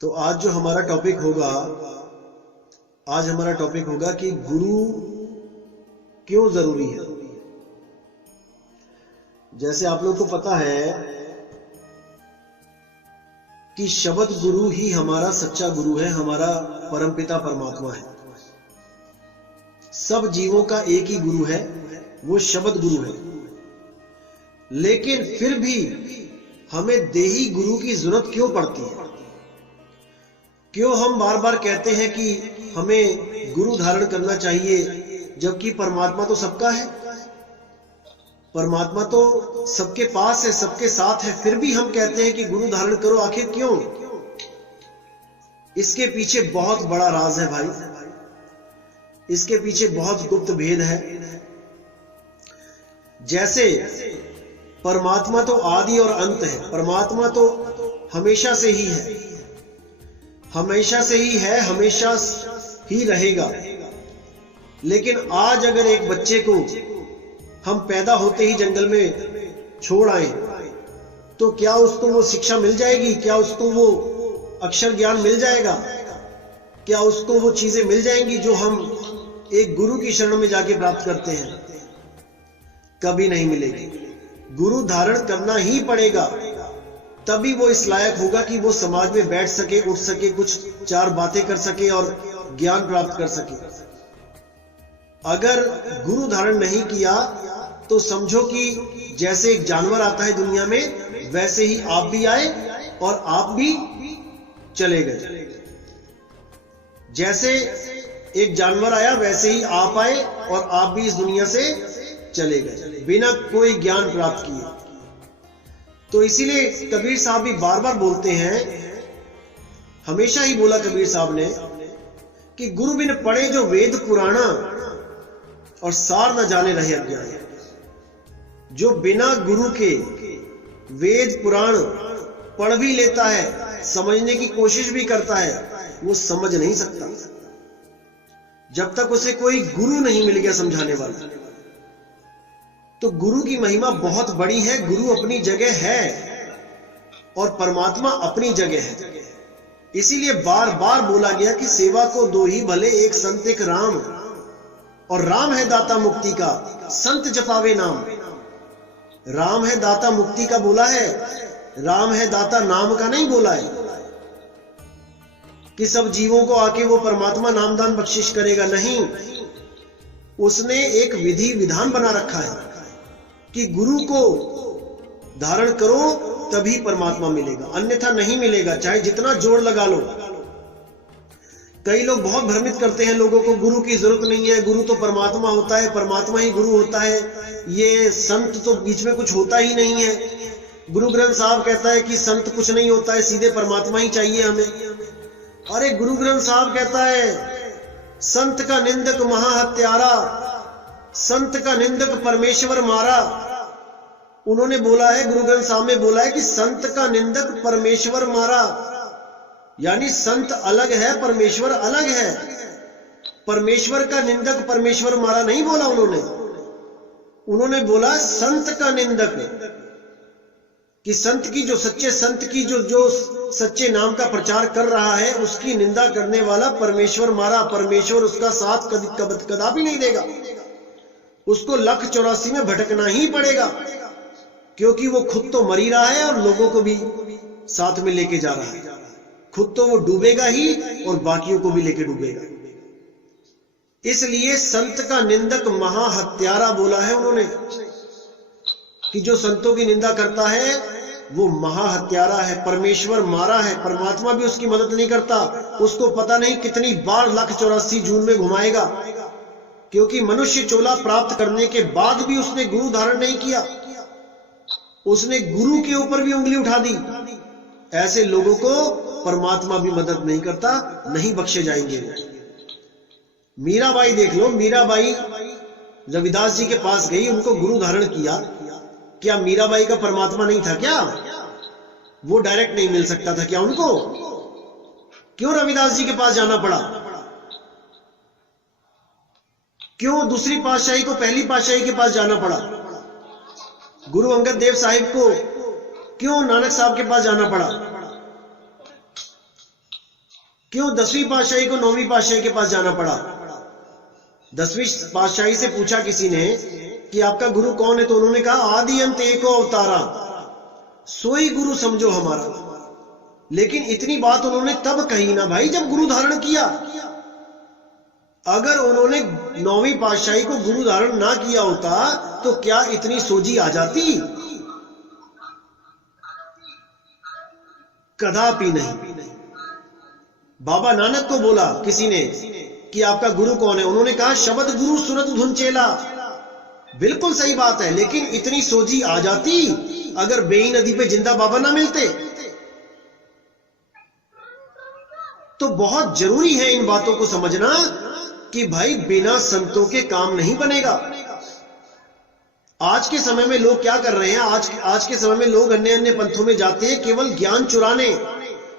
तो आज जो हमारा टॉपिक होगा, आज हमारा टॉपिक होगा कि गुरु क्यों जरूरी है। जैसे आप लोग को पता है कि शब्द गुरु ही हमारा सच्चा गुरु है, हमारा परमपिता परमात्मा है। सब जीवों का एक ही गुरु है, वो शब्द गुरु है। लेकिन फिर भी हमें देही गुरु की जरूरत क्यों पड़ती है? क्यों हम बार बार कहते हैं कि हमें गुरु धारण करना चाहिए, जबकि परमात्मा तो सबका है, परमात्मा तो सबके पास है, सबके साथ है, फिर भी हम कहते हैं कि गुरु धारण करो। आखिर क्यों? इसके पीछे बहुत बड़ा राज है भाई, इसके पीछे बहुत गुप्त भेद है। जैसे परमात्मा तो आदि और अंत है, परमात्मा तो हमेशा से ही है, हमेशा से ही है, हमेशा ही रहेगा। लेकिन आज अगर एक बच्चे को हम पैदा होते ही जंगल में छोड़ आए, तो क्या उसको वो शिक्षा मिल जाएगी? क्या उसको वो अक्षर ज्ञान मिल जाएगा? क्या उसको वो चीजें मिल जाएंगी जो हम एक गुरु की शरण में जाके प्राप्त करते हैं? कभी नहीं मिलेगी। गुरु धारण करना ही पड़ेगा, तभी वो इस लायक होगा कि वो समाज में बैठ सके, उठ सके, कुछ चार बातें कर सके और ज्ञान प्राप्त कर सके। अगर गुरु धारण नहीं किया तो समझो कि जैसे एक जानवर आता है दुनिया में, वैसे ही आप भी आए और आप भी चले गए। जैसे एक जानवर आया वैसे ही आप आए और आप भी इस दुनिया से चले गए, बिना कोई ज्ञान प्राप्त किए। तो इसीलिए कबीर साहब भी बार बार बोलते हैं, हमेशा ही बोला कबीर साहब ने कि गुरु बिन पढ़े जो वेद पुराना और सार न जाने रहे अज्ञान। जो बिना गुरु के वेद पुराण पढ़ भी लेता है, समझने की कोशिश भी करता है, वो समझ नहीं सकता जब तक उसे कोई गुरु नहीं मिल गया समझाने वाला। तो गुरु की महिमा बहुत बड़ी है। गुरु अपनी जगह है और परमात्मा अपनी जगह है। इसीलिए बार बार बोला गया कि सेवा को दो ही भले, एक संत एक राम, और राम है दाता मुक्ति का, संत जपावे नाम। राम है दाता मुक्ति का बोला है, राम है दाता नाम का नहीं बोला है कि सब जीवों को आके वो परमात्मा नामदान बख्शिश करेगा। नहीं, उसने एक विधि विधान बना रखा है कि गुरु को धारण करो तभी परमात्मा मिलेगा, अन्यथा नहीं मिलेगा, चाहे जितना जोर लगा लो। कई लोग बहुत भ्रमित करते हैं लोगों को, गुरु की जरूरत नहीं है, गुरु तो परमात्मा होता है, परमात्मा ही गुरु होता है, ये संत तो बीच में कुछ होता ही नहीं है। गुरु ग्रंथ साहब कहता है कि संत कुछ नहीं होता है, सीधे परमात्मा ही चाहिए हमें। अरे गुरु ग्रंथ साहब कहता है संत का निंदक महा हत्यारा, संत का निंदक परमेश्वर मारा। उन्होंने बोला है, गुरु ग्रंथ साहब में बोला है कि संत का निंदक परमेश्वर मारा, यानी संत अलग है, परमेश्वर अलग है। परमेश्वर का निंदक परमेश्वर मारा नहीं बोला उन्होंने बोला संत का निंदक, कि संत की जो सच्चे संत की जो सच्चे नाम का प्रचार कर रहा है, उसकी निंदा करने वाला परमेश्वर मारा। परमेश्वर उसका साथ कदापि नहीं देगा, उसको 1,84 में भटकना ही पड़ेगा, क्योंकि वो खुद तो मर ही रहा है और लोगों को भी साथ में लेके जा रहा है। खुद तो वो डूबेगा ही और बाकियों को भी लेके डूबेगा। इसलिए संत का निंदक महा हत्यारा बोला है उन्होंने, कि जो संतों की निंदा करता है वो महा हत्यारा है, परमेश्वर मारा है। परमात्मा भी उसकी मदद नहीं करता, उसको पता नहीं कितनी बार 1,84 जून में घुमाएगा, क्योंकि मनुष्य चोला प्राप्त करने के बाद भी उसने गुरु धारण नहीं किया, उसने गुरु के ऊपर भी उंगली उठा दी। ऐसे लोगों को परमात्मा भी मदद नहीं करता, नहीं बख्शे जाएंगे। मीराबाई देख लो, मीराबाई रविदास जी के पास गई, उनको गुरु धारण किया। क्या मीराबाई का परमात्मा नहीं था क्या? वो डायरेक्ट नहीं मिल सकता था क्या उनको? क्यों रविदास जी के पास जाना पड़ा? क्यों दूसरी पातशाही को पहली पातशाही के पास जाना पड़ा? गुरु अंगद देव साहिब को क्यों नानक साहब के पास जाना पड़ा? क्यों 10वीं पातशाही को 9वीं पातशाही के पास जाना पड़ा? 10वीं पातशाही से पूछा किसी ने कि आपका गुरु कौन है, तो उन्होंने कहा आदि अंत एको अवतारा, सोई गुरु समझो हमारा। लेकिन इतनी बात उन्होंने तब कही ना भाई जब गुरु धारण किया। अगर उन्होंने 9वीं पातशाही को गुरु धारण ना किया होता तो क्या इतनी सोजी आ जाती? कदापि नहीं। बाबा नानक को बोला किसी ने कि आपका गुरु कौन है, उन्होंने कहा शब्द गुरु सुरत धुन चेला। बिल्कुल सही बात है, लेकिन इतनी सोजी आ जाती अगर बेई नदी पे जिंदा बाबा ना मिलते। तो बहुत जरूरी है इन बातों को समझना कि भाई बिना संतों के काम नहीं बनेगा। आज के समय में लोग क्या कर रहे हैं, आज के समय में लोग अन्य अन्य पंथों में जाते हैं केवल ज्ञान चुराने,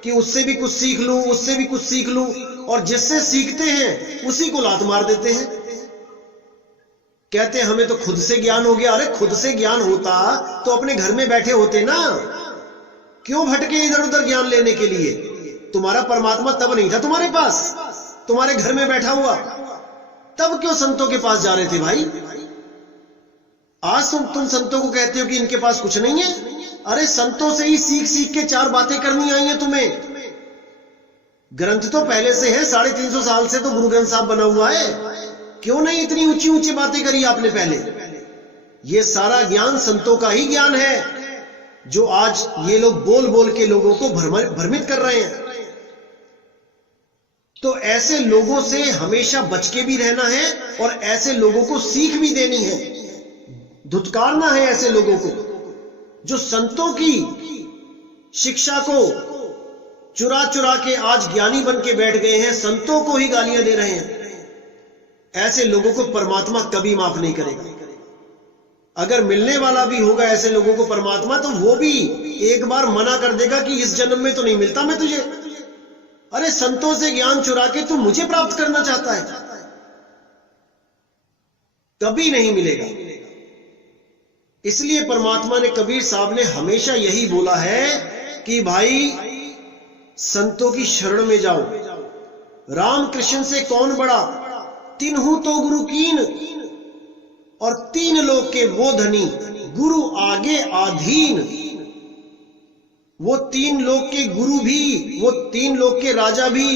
कि उससे भी कुछ सीख लूं, उससे भी कुछ सीख लूं, और जिससे सीखते हैं उसी को लात मार देते हैं। कहते हैं हमें तो खुद से ज्ञान हो गया। अरे खुद से ज्ञान होता तो अपने घर में बैठे होते ना, क्यों भटके इधर उधर ज्ञान लेने के लिए? तुम्हारा परमात्मा तब नहीं था तुम्हारे पास, तुम्हारे घर में बैठा हुआ, तब क्यों संतों के पास जा रहे थे भाई? आज तुम संतों को कहते हो कि इनके पास कुछ नहीं है। अरे संतों से ही सीख सीख के 4 बातें करनी आई हैं तुम्हें। ग्रंथ तो पहले से है, 350 साल से तो गुरु ग्रंथ साहब बना हुआ है। क्यों नहीं इतनी ऊंची ऊंची बातें करी आपने पहले? ये सारा ज्ञान संतों का ही ज्ञान है जो आज ये लोग बोल बोल के लोगों को भ्रमित कर रहे हैं। तो ऐसे लोगों से हमेशा बच के भी रहना है और ऐसे लोगों को सीख भी देनी है, धुतकारना है ऐसे लोगों को जो संतों की शिक्षा को चुरा चुरा के आज ज्ञानी बन के बैठ गए हैं, संतों को ही गालियां दे रहे हैं। ऐसे लोगों को परमात्मा कभी माफ नहीं करेगा। अगर मिलने वाला भी होगा ऐसे लोगों को परमात्मा, तो वो भी एक बार मना कर देगा कि इस जन्म में तो नहीं मिलता मैं तुझे। अरे संतों से ज्ञान चुरा के तू मुझे प्राप्त करना चाहता है, कभी नहीं मिलेगा। इसलिए परमात्मा ने, कबीर साहब ने हमेशा यही बोला है कि भाई संतों की शरण में जाओ। राम कृष्ण से कौन बड़ा, तिन्हु तो गुरु कीन, और 3 लोग के वो धनी, गुरु आगे आधीन। वो 3 लोग के गुरु भी, वो 3 लोग के राजा भी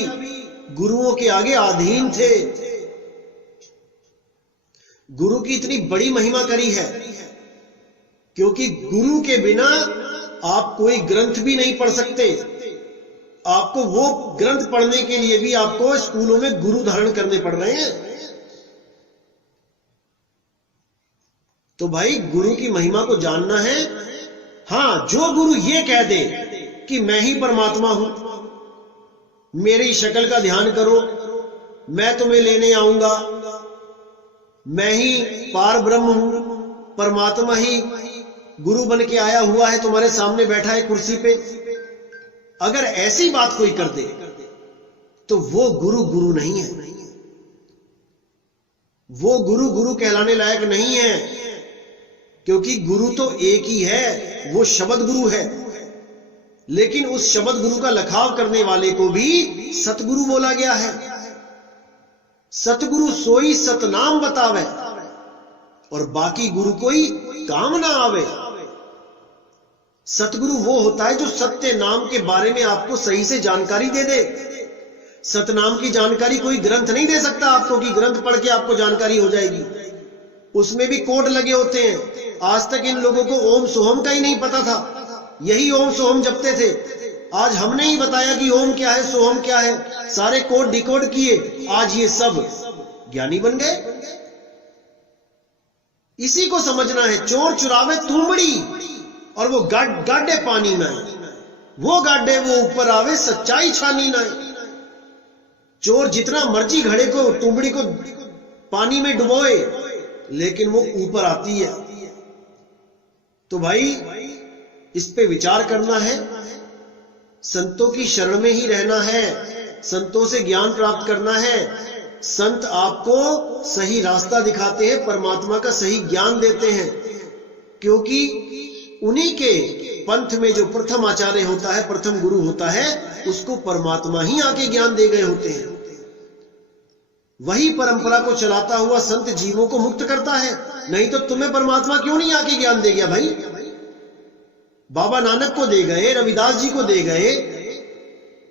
गुरुओं के आगे आधीन थे। गुरु की इतनी बड़ी महिमा करी है क्योंकि गुरु के बिना आप कोई ग्रंथ भी नहीं पढ़ सकते। आपको वो ग्रंथ पढ़ने के लिए भी आपको स्कूलों में गुरु धारण करने पड़ रहे हैं। तो भाई गुरु की महिमा को जानना है। हां, जो गुरु ये कह दे कि मैं ही परमात्मा हूं, मेरी शक्ल का ध्यान करो, मैं तुम्हें लेने आऊंगा, मैं ही पार ब्रह्म हूं, परमात्मा ही गुरु बन के आया हुआ है, तुम्हारे सामने बैठा है कुर्सी पे, अगर ऐसी बात कोई कर दे तो वो गुरु गुरु नहीं है। वो गुरु गुरु कहलाने लायक नहीं है, क्योंकि गुरु तो एक ही है, वो शब्द गुरु है। लेकिन उस शब्द गुरु का लखाव करने वाले को भी सतगुरु बोला गया है। सतगुरु सोई सतनाम बतावे और बाकी गुरु कोई काम ना आवे। सतगुरु वो होता है जो सत्य नाम के बारे में आपको सही से जानकारी दे दे। सतनाम की जानकारी कोई ग्रंथ नहीं दे सकता आपको कि ग्रंथ पढ़ के आपको जानकारी हो जाएगी। उसमें भी कोड लगे होते हैं। आज तक इन लोगों को ओम सोहम का ही नहीं पता था, यही ओम सोहम जपते थे। आज हमने ही बताया कि ओम क्या है, सोहम क्या है, सारे कोड डिकोड किए, आज ये सब ज्ञानी बन गए। इसी को समझना है। चोर चुरावे तुमड़ी और वो गाड्डे पानी में, वो गाड्डे वो ऊपर आवे, सच्चाई छानी ना। चोर जितना मर्जी घड़े को, तुमड़ी को पानी में डुबोए, लेकिन वो ऊपर आती है। तो भाई इस पे विचार करना है। संतों की शरण में ही रहना है, संतों से ज्ञान प्राप्त करना है। संत आपको सही रास्ता दिखाते हैं, परमात्मा का सही ज्ञान देते हैं, क्योंकि उन्हीं के पंथ में जो प्रथम आचार्य होता है, प्रथम गुरु होता है, उसको परमात्मा ही आके ज्ञान दे गए होते हैं। वही परंपरा को चलाता हुआ संत जीवों को मुक्त करता है। नहीं तो तुम्हें परमात्मा क्यों नहीं आके ज्ञान दे गया भाई? बाबा नानक को दे गए, रविदास जी को दे गए,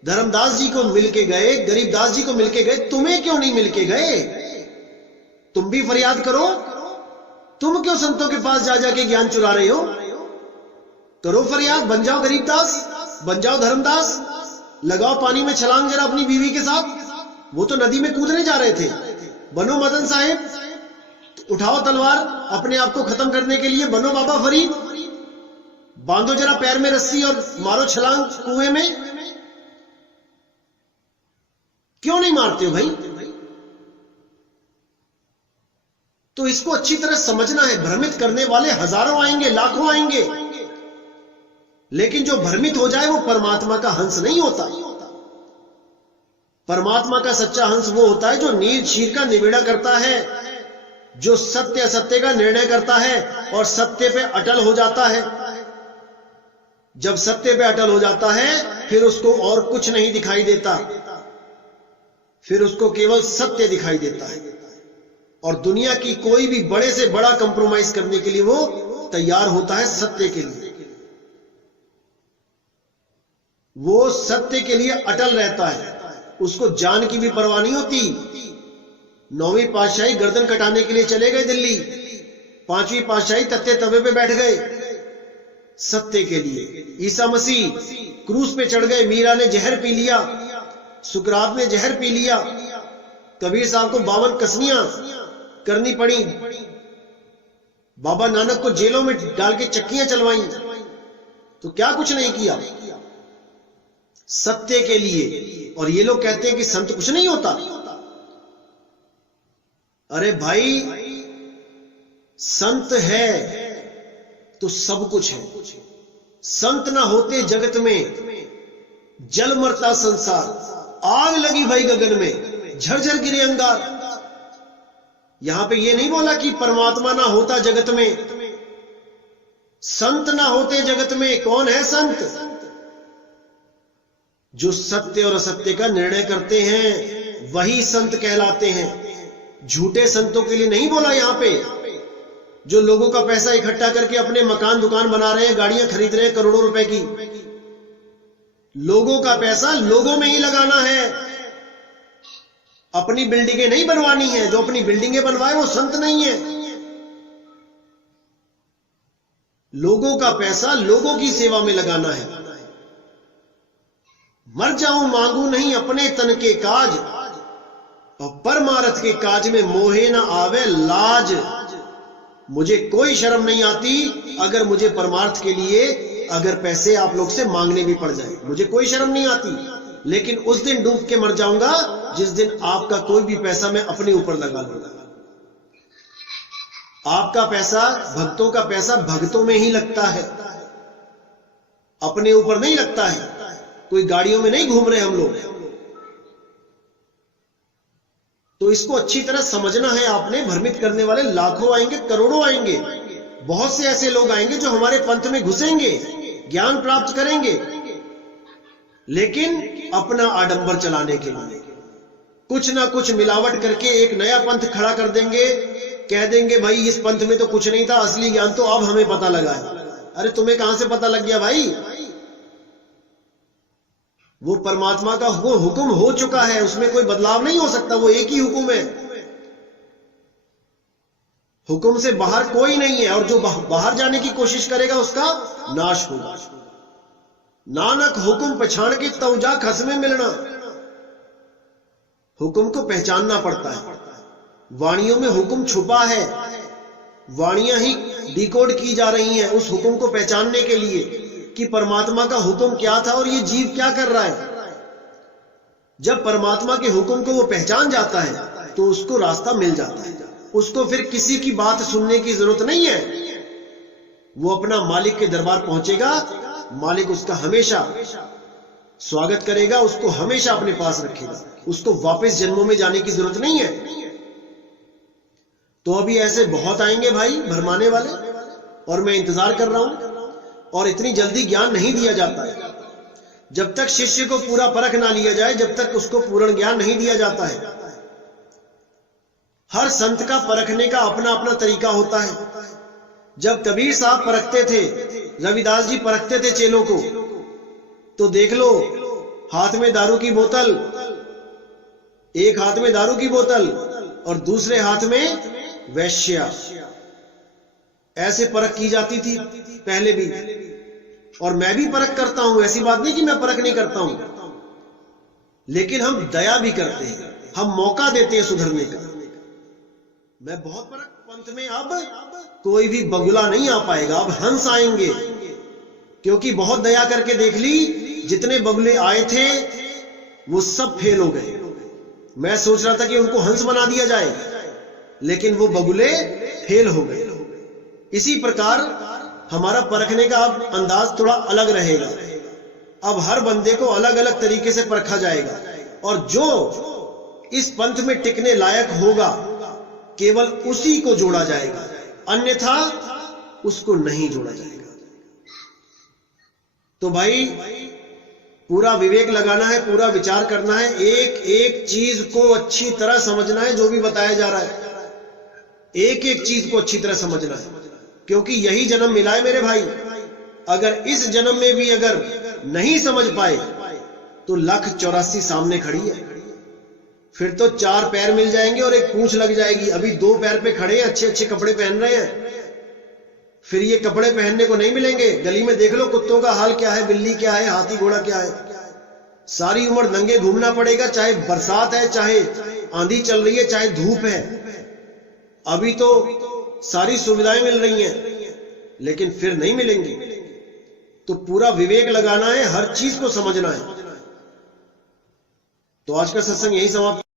धर्मदास जी को मिलके गए, गरीबदास जी को मिलके गए, तुम्हें क्यों नहीं मिलके गए? तुम भी फरियाद करो। तुम क्यों संतों के पास जा जाके ज्ञान चुरा रहे हो? करो फरियाद, बन जाओ गरीबदास, बन जाओ धर्मदास, लगाओ पानी में छलांग जरा अपनी बीवी के साथ। वो तो नदी में कूदने जा रहे थे। बनो मदन साहिब, उठाओ तलवार अपने आप को खत्म करने के लिए, बनो बाबा फरीद, बांधो जरा पैर में रस्सी और मारो छलांग कुएं में। क्यों नहीं मारते हो भाई? तो इसको अच्छी तरह समझना है। भ्रमित करने वाले हजारों आएंगे, लाखों आएंगे, लेकिन जो भ्रमित हो जाए वो परमात्मा का हंस नहीं होता। परमात्मा का सच्चा हंस वो होता है जो नीर क्षीर का निबेड़ा करता है, जो सत्य असत्य का निर्णय करता है और सत्य पे अटल हो जाता है। जब सत्य पे अटल हो जाता है फिर उसको और कुछ नहीं दिखाई देता, फिर उसको केवल सत्य दिखाई देता है। और दुनिया की कोई भी बड़े से बड़ा कंप्रोमाइज करने के लिए वो तैयार होता है सत्य के लिए। वो सत्य के लिए अटल रहता है, उसको जान की भी परवाह नहीं होती। 9वीं पातशाही गर्दन कटाने के लिए चले गए दिल्ली, 5वीं पातशाही तत्ते तवे पे बैठ गए सत्य के लिए। ईसा मसीह क्रूस पे चढ़ गए, मीरा ने जहर पी लिया, सुकरात ने जहर पी लिया, कबीर साहब को 52 कसनियां करनी पड़ी, बाबा नानक को जेलों में डाल के चक्कियां चलवाई, तो क्या कुछ नहीं किया सत्य के लिए। और ये लोग कहते हैं कि संत कुछ नहीं होता। अरे भाई, संत है तो सब कुछ है। संत ना होते जगत में जल मरता संसार, आग लगी भाई गगन में, झरझर गिरे अंगार। यहां पे ये नहीं बोला कि परमात्मा ना होता जगत में, संत ना होते जगत में। कौन है संत? जो सत्य और असत्य का निर्णय करते हैं वही संत कहलाते हैं। झूठे संतों के लिए नहीं बोला यहां पे, जो लोगों का पैसा इकट्ठा करके अपने मकान दुकान बना रहे हैं, गाड़ियां खरीद रहे हैं करोड़ों रुपए की। लोगों का पैसा लोगों में ही लगाना है, अपनी बिल्डिंगें नहीं बनवानी है। जो अपनी बिल्डिंगें बनवाए वो संत नहीं है। लोगों का पैसा लोगों की सेवा में लगाना है। मर जाऊं मांगू नहीं अपने तन के काज, और परमार्थ के काज में मोहे ना आवे लाज। मुझे कोई शर्म नहीं आती अगर मुझे परमार्थ के लिए अगर पैसे आप लोग से मांगने भी पड़ जाए, मुझे कोई शर्म नहीं आती। लेकिन उस दिन डूब के मर जाऊंगा जिस दिन आपका कोई भी पैसा मैं अपने ऊपर लगा लूंगा। आपका पैसा, भक्तों का पैसा भक्तों में ही लगता है, अपने ऊपर नहीं लगता है। कोई गाड़ियों में नहीं घूम रहे हम लोग। तो इसको अच्छी तरह समझना है आपने। भ्रमित करने वाले लाखों आएंगे, करोड़ों आएंगे। बहुत से ऐसे लोग आएंगे जो हमारे पंथ में घुसेंगे, ज्ञान प्राप्त करेंगे, लेकिन अपना आडंबर चलाने के लिए कुछ ना कुछ मिलावट करके एक नया पंथ खड़ा कर देंगे। कह देंगे भाई इस पंथ में तो कुछ नहीं था, असली ज्ञान तो अब हमें पता लगा है। अरे तुम्हें कहां से पता लग गया भाई? वो परमात्मा का हुक्म हो चुका है, उसमें कोई बदलाव नहीं हो सकता। वो एक ही हुक्म है, हुक्म से बाहर कोई नहीं है। और जो बाहर जाने की कोशिश करेगा उसका नाश होगा। नानक हुक्म पहचान के तौजा खसमे मिलना। हुक्म को पहचानना पड़ता है। वाणियों में हुक्म छुपा है, वाणियां ही डिकोड की जा रही हैं उस हुक्म को पहचानने के लिए कि परमात्मा का हुक्म क्या था और ये जीव क्या कर रहा है। जब परमात्मा के हुक्म को वो पहचान जाता है तो उसको रास्ता मिल जाता है। उसको फिर किसी की बात सुनने की जरूरत नहीं है। वो अपना मालिक के दरबार पहुंचेगा, मालिक उसका हमेशा स्वागत करेगा, उसको हमेशा अपने पास रखेगा, उसको वापस जन्मों में जाने की जरूरत नहीं है। तो अभी ऐसे बहुत आएंगे भाई भरमाने वाले, और मैं इंतजार कर रहा हूं और इतनी जल्दी ज्ञान नहीं दिया जाता है। जब तक शिष्य को पूरा परख ना लिया जाए, जब तक उसको पूर्ण ज्ञान नहीं दिया जाता है। हर संत का परखने का अपना अपना तरीका होता है। जब कबीर साहब परखते थे, रविदास जी परखते थे चेलों को, तो देख लो, हाथ में दारू की बोतल, एक हाथ में दारू की बोतल और दूसरे हाथ में वैश्या, ऐसे परख की जाती थी पहले भी। और मैं भी परख करता हूं, ऐसी बात नहीं कि मैं परख नहीं करता हूं, लेकिन हम दया भी करते हैं, हम मौका देते हैं सुधरने का। मैं बहुत परख पंथ में, अब कोई भी बगुला नहीं आ पाएगा, अब हंस आएंगे, क्योंकि बहुत दया करके देख ली, जितने बगुले आए थे वो सब फेल हो गए। मैं सोच रहा था कि उनको हंस बना दिया जाए, लेकिन वो बगुले फेल हो गए। इसी प्रकार हमारा परखने का अब अंदाज थोड़ा अलग रहेगा। अब हर बंदे को अलग अलग तरीके से परखा जाएगा, और जो इस पंथ में टिकने लायक होगा केवल उसी को जोड़ा जाएगा, अन्यथा उसको नहीं जोड़ा जाएगा। तो भाई पूरा विवेक लगाना है, पूरा विचार करना है, एक एक चीज को अच्छी तरह समझना है। जो भी बताया जा रहा है, एक एक चीज को अच्छी तरह समझना है, क्योंकि यही जन्म मिला है मेरे भाई। अगर इस जन्म में भी अगर नहीं समझ पाए तो 1,84,000 सामने खड़ी है। फिर तो 4 पैर मिल जाएंगे और एक पूंछ लग जाएगी। अभी 2 पैर पे खड़े हैं, अच्छे अच्छे कपड़े पहन रहे हैं, फिर ये कपड़े पहनने को नहीं मिलेंगे। गली में देख लो कुत्तों का हाल क्या है, बिल्ली क्या है, हाथी घोड़ा क्या है। सारी उम्र नंगे घूमना पड़ेगा, चाहे बरसात है, चाहे आंधी चल रही है, चाहे धूप है। अभी तो सारी सुविधाएं मिल रही हैं, लेकिन फिर नहीं मिलेंगी। तो पूरा विवेक लगाना है, हर चीज को समझना है। तो आज का सत्संग यही समाप्त।